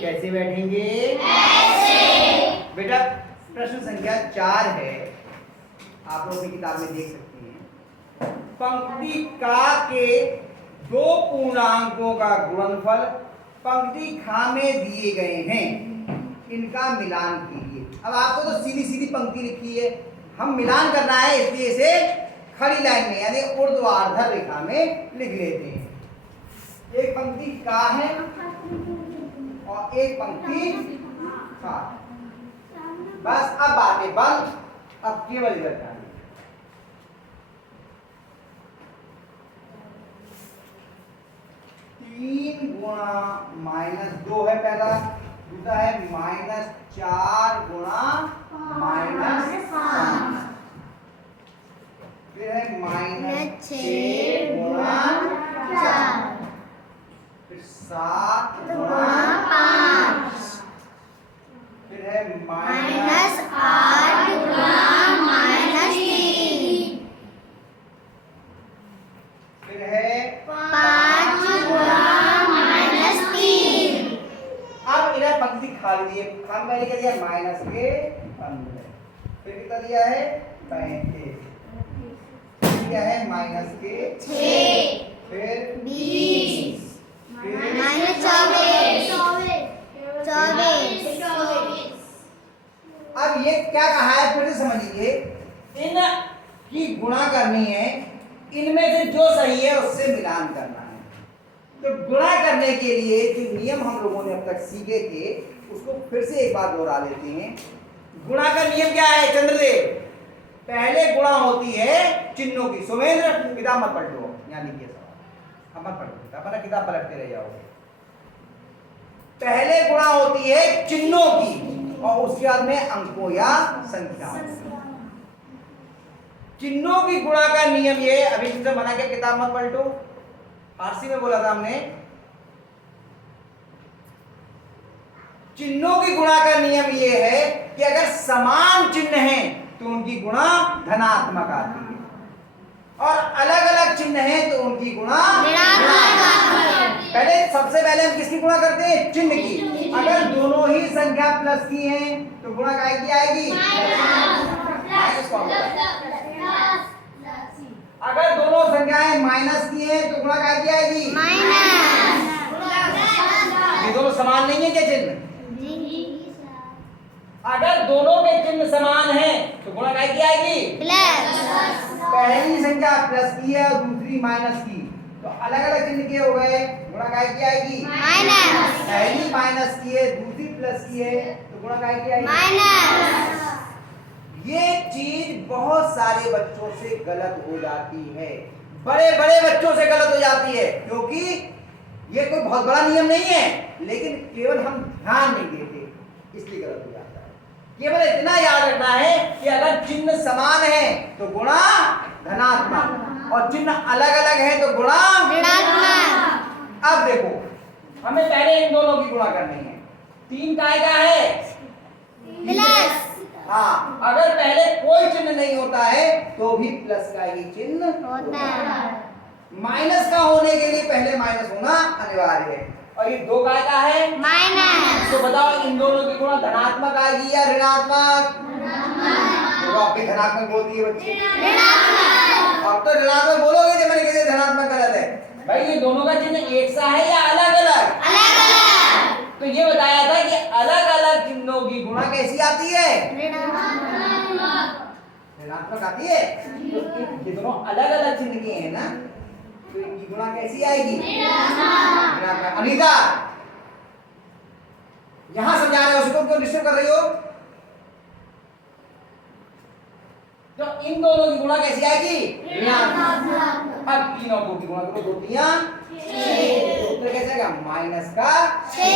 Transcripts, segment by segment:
कैसे बैठेंगे? ऐसे। बेटा प्रश्न संख्या 4 है, आप लोग अपनी किताब में देख सकते हैं। पंक्ति का के दो पूर्णांकों का गुणनफल पंक्ति खा में दिए गए हैं, इनका मिलान कीजिए। अब आपको तो सीधी सीधी पंक्ति लिखी है, हम मिलान करना है, इसलिए इसे खड़ी लाइन में यानी ऊर्ध्वाधर रेखा में लिख लेते हैं। एक पंक्ति का है और एक पंक्ति खा। बस अब बातें बंद, अब केवल इधर जाना। 3 गुणा -2 है पहला, दूसरा है -4 गुणा -5, फिर है -6 गुणा 4, फिर 7 गुणा 5, फिर है -8 गुणा -3, फिर है 5 गुणा -3। अब इधर पंक्ति खाली दी है, हम पहले क्या दिया माइनस के 15, फिर कितना दिया है 35, क्या है माइनस के 6, फिर 20, फिर -24। अब ये क्या कहा है फिर से समझिए, इन की गुणा करनी है, इनमें से जो सही है उससे मिलान करना है। तो गुणा करने के लिए जो नियम हम लोगों ने अब तक सीखे थे उसको फिर से एक बार दोहरा लेते हैं। गुणा का नियम क्या है चंद्रदेव? पहले गुणा होती है चिन्हों की। सुमेंद्र किताब मत पलटो, यहाँ लिखिए सवाल, अब मत पलटो अपना किताब पलटते रह जाओगे। पहले गुणा होती है चिन्हों की और उसके बाद में अंकों या संख्याओं। चिन्हों की गुणा का नियम ये, अभी तुमसे मना किया किताब मत पलटो, फारसी में बोला था हमने। चिन्हों की गुणा का नियम ये है कि अगर समान चिन्ह हैं तो उनकी गुणा धनात्मक आती है, और अलग अलग चिन्ह हैं तो उनकी गुणा ऋणात्मक आती है। पहले सबसे पहले हम किसकी गुणा करते हैं? चिन्ह की। अगर दोनों ही संख्या प्लस की हैं तो गुणा काय की आएगी? अगर दोनों संख्याएं माइनस की हैं तो गुणा काय की आएगी? ये दोनों समान नहीं है क्या चिन्ह? अगर दोनों के चिन्ह समान हैं तो गुणा काय की आएगी? प्लस। पहली संख्या प्लस की है और दूसरी माइनस की, तो अलग अलग चिन्ह के हो गए, गुणा काय की आएगी? माइनस। पहली माइनस की है दूसरी प्लस की है तो गुणा काय की आएगी? माइनस। ये चीज बहुत सारे बच्चों से गलत हो जाती है, बड़े बड़े बच्चों से गलत हो जाती है, क्योंकि ये कोई बहुत बड़ा नियम नहीं है, लेकिन केवल हम ध्यान नहीं देते इसलिए गलत हो जाता है। केवल इतना याद रखना है कि अगर चिन्ह समान है तो गुणा धनात्मक और चिन्ह अलग अलग है तो गुणा ऋणात्मक। अब देखो हमें पहले इन दोनों की गुणा करनी है। 3 काय का है? प्लस। हाँ, अगर पहले कोई चिन्ह नहीं होता है तो भी प्लस का ही चिन्ह होता है। माइनस का होने के लिए पहले माइनस होना अनिवार्य है, और ये 2 काय का है? माइनस। तो बताओ इन दोनों की गुणा धनात्मक आएगी या ऋणात्मक? तो आप भी धनात्मक बोलती है बच्चे। अब तो ऋणात्मक बोलोगे जब मैंने कहा धनात्मक गलत है। भाई ये दोनों का चिन्ह एक सा है या अलग अलग? अलग अलग। तो ये बताया था कि अलग अलग चिन्हों की गुणा कैसी आती है? ऋणात्मक आती है। तो ये दोनों अलग अलग चिन्ह के हैं ना, तो इनकी गुणा कैसी आएगी? ऋणात्मक। अनीता यहां समझा रहे हो, उसको क्यों डिस्टर्ब कर रही हो? तो इन दोनों की गुणा कैसी आएगी? ऋणात्मक। अब 3 और 2 की गुणा करो, 2 3 6। उत्तर कैसे आएगा? माइनस का 6।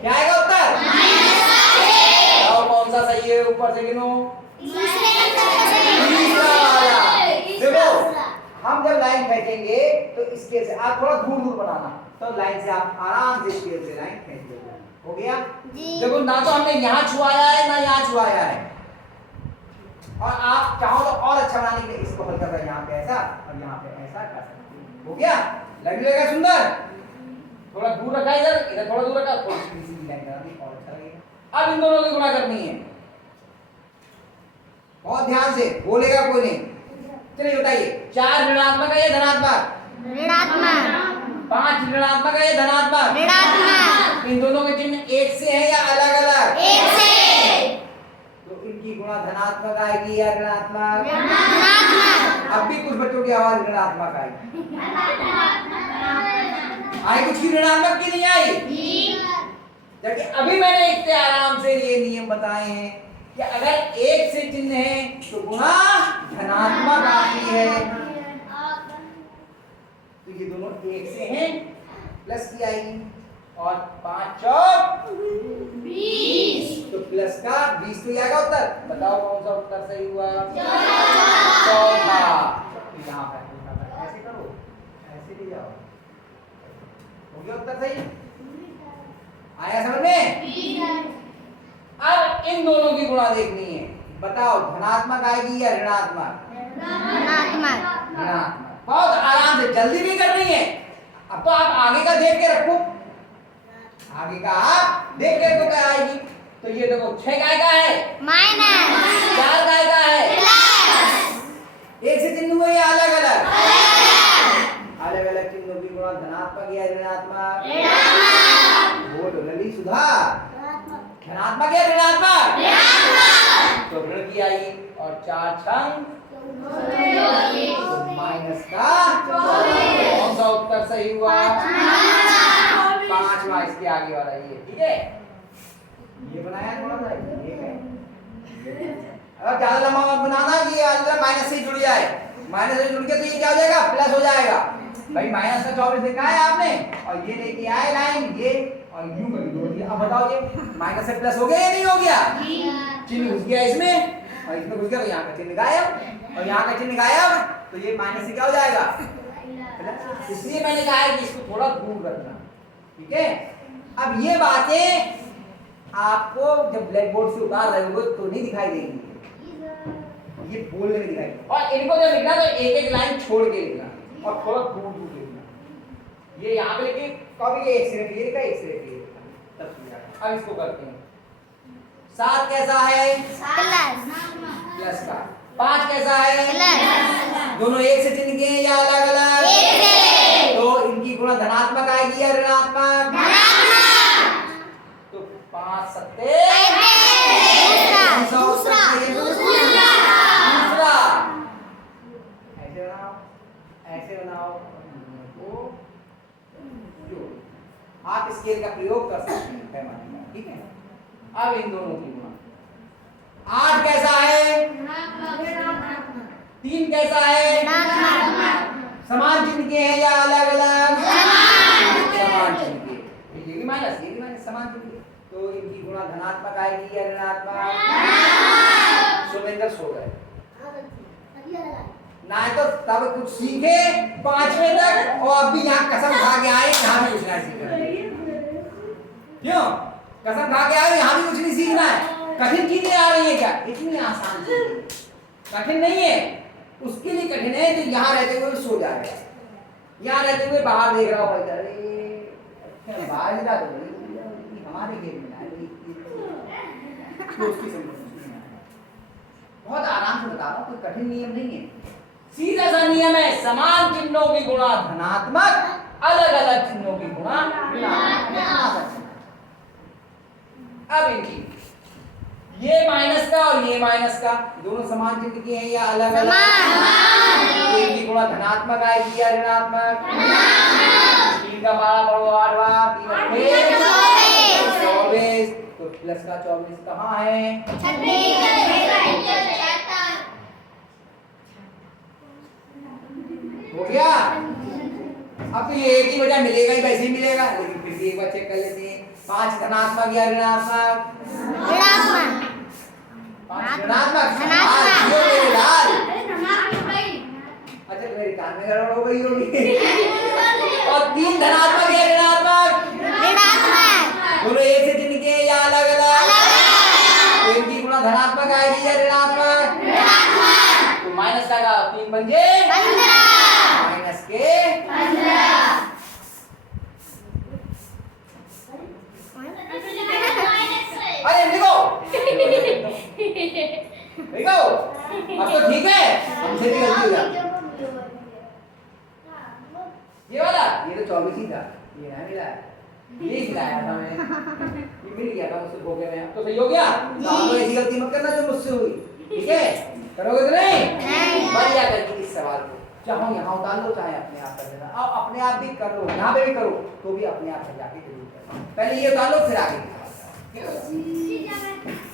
क्या आएगा उत्तर? माइनस का 6। और कौन सा सही है ऊपर से गिनो? तीसरा वाला। देखो हम जब लाइन खींचेंगे तो स्केल से आप थोड़ा दूर दूर बनाना, तो लाइन से आप आराम से स्केल से लाइन खींच लोगे। हो गया? देखो ना तो हमने यहाँ छुआया है ना यहाँ छुआया है, और आप चाहो तो और अच्छा बनाने के लिए इसको हल्का सा यहाँ पे ऐसा और यहाँ पे ऐसा कर सकते हो। हो गया? लगेगा सुंदर? थोड़ा दूर रखा है इधर, इधर थोड़ा दूर रखा, थोड़ी सी सीधी लाइन करा दी और अच्छा लगेगा। अब इन दोनों की गुणा करनी है, बहुत ध्यान से, बोलेगा कोई नहीं। चलिए बताइए, 4 ऋणात्मक है या धनात्मक? ऋणात्मक। 5 ऋणात्मक है या धनात्मक? ऋणात्मक। इन दोनों के चिन्ह एक से है या अलग अलग? एक से। तो इनकी गुणा धनात्मक आएगी या ऋणात्मक? ऋणात्मक। अब भी कुछ बच्चों की आवाज ऋणात्मक आएगी, आई कुछ की ऋणात्मक की नहीं आई? जबकि अभी मैंने इससे आराम से ये नियम बताए हैं कि अगर एक से चिन्ह है तो गुणा धनात्मक आती है। तो ये दोनों एक से हैं, प्लस की आएगी, और 5 चौक 20, तो प्लस का 20 तो आएगा उत्तर। बताओ कौन सा उत्तर सही हुआ? चौथा। यहाँ पर ऐसे करो, ऐसे ले जाओ, हो गया उत्तर सही। आया समझ में? अब इन दोनों की गुणा देखनी है, बताओ धनात्मक आएगी या ऋणात्मक? ऋणात्मक। ऋणात्मक। बहुत आराम से, जल्दी नहीं करनी है। अब तो आप आगे का देख के रखो, आगे का आप देख के तो क्या आएगी। तो ये देखो 6 काय का है? माइनस। 4 काय का है? प्लस। एक से चिन्ह हुए या अलग अलग? अलग अलग चिन्हों की गुणा धनात्मक या ऋणात्मक? बोलो लली सुधा, धनात्मक या ऋणात्मक? ऋणात्मक। तो ऋण की आई, और 4 छंग तो माइनस का कौन सा उत्तर सही हुआ? 5वां इसके आगे वाला ये, ठीक है। ये बनाया थोड़ा सा, ये है। अगर ज्यादा लंबा मत बनाना कि ये अंदर माइनस से जुड़ जाए, माइनस से जुड़ के तो ये क्या हो जाएगा? प्लस हो जाएगा। भाई माइनस का 24 लिखा है आपने, और ये लेके आए लाइन ये, और यूं करके जोड़ दिया। अब बताओ ये माइनस से प्लस हो गया या नहीं हो गया? चिन्ह घुस गया इसमें, और इसमें घुस गया, तो यहाँ का चिन्ह गायब, और यहाँ का चिन्ह गायब, तो ये माइनस से क्या हो जाएगा? इसलिए मैंने कहा है कि इसको थोड़ा दूर रखना, ठीक है। अब ये बातें आपको जब ब्लैक बोर्ड से उतार रहे हो तो नहीं दिखाई देंगी, ये बोलने में दिखाई। और इनको जब लिखना तो एक एक लाइन छोड़ के लिखना, और थोड़ा दूर दूर लिखना। ये यहाँ पे लिखिए, कभी एक से ये लिखा, एक से ये लिखा, तब समझ आएगा। अब इसको करते हैं। 7 कैसा है? प्लस का। 5 कैसा है? प्लस। दोनों एक से चिन्ह के हैं या अलग अलग? एक से। तो इनकी गुणा धनात्मक आएगी या ऋणात्मक? धनात्मक। तो 5 सत्ते दूसरा। ऐसे बनाओ तो आप स्केल का प्रयोग कर सकते हैं पैमाने का, ठीक है। अब इन दोनों की गुणा 8 कैसा है? 3 कैसा है? समान चिन्ह के हैं या अलग अलग? समान चिन्ह के। ये भी माइनस, ये भी माइनस, समान चिन्ह के। तो इनकी गुणा धनात्मक आएगी या ऋणात्मक? सुमेंद्र सो गए ना, तो तब कुछ सीखे 5वें तक, और अभी यहाँ कसम खा के आए, यहाँ भी कुछ नहीं सीखना। क्यों कसम खा के आए, यहाँ भी कुछ नहीं सीखना है। कठिन चीजें आ रही है क्या? इतनी आसान चीजें कठिन नहीं है, उसके लिए कठिन है जो यहाँ रहते हुए सो जाएगा, यहाँ रहते हुए बाहर देख रहा होगा, अरे बाहर जा तो हमारे गेम में बहुत आराम से बता रहा हूँ, कोई कठिन नियम नहीं है, सीधा सा नियम है। समान चिन्हों की गुणा धनात्मक, अलग अलग चिन्हों की गुणा ऋणात्मक। अब इनकी ये माइनस का और ये माइनस का दोनों समान चिन्ह के हैं या अलग अलग? तो इनकी गुणा धनात्मक आएगी या ऋणात्मक? 3 का 12 पढ़ो, 8वां 3 24, तो प्लस का 24 कहाँ है? हो गया। अब तो ये एक ही वजह मिलेगा ही, वैसे ही मिलेगा, लेकिन फिर भी एक बार चेक कर लेते हैं। 5 धनात्मक या ऋणात्मक? ऋणात्मक। 5 ऋणात्मक। अच्छा मेरे कान में गड़बड़ हो गई होगी। और 3 धनात्मक या ऋणात्मक? ऋणात्मक। दोनों एक से चिन्ह के या अलग अलग? तो इनकी गुणा धनात्मक आएगी या ऋणात्मक? ऋणात्मक। तो माइनस का 3 पंजे 15, माइनस के 15। ठीक है अब तो ठीक है हमसे भी गलती हो जाती ये वाला ये तो 24 ही था ये ना मिला ये सिखाया था मैंने ये मिल गया था मुझसे भोगे में तो सही हो गया तो ऐसी गलती मत करना जो मुझसे हुई ठीक है करोगे तो नहीं बढ़िया करके इस सवाल को चाहो यहाँ उतार लो चाहे अपने आप कर लेना और अपने आप भी कर लो यहाँ पे भी करो तो भी अपने आप से जाके जरूर करो पहले ये उतार लो फिर आगे की सवाल करो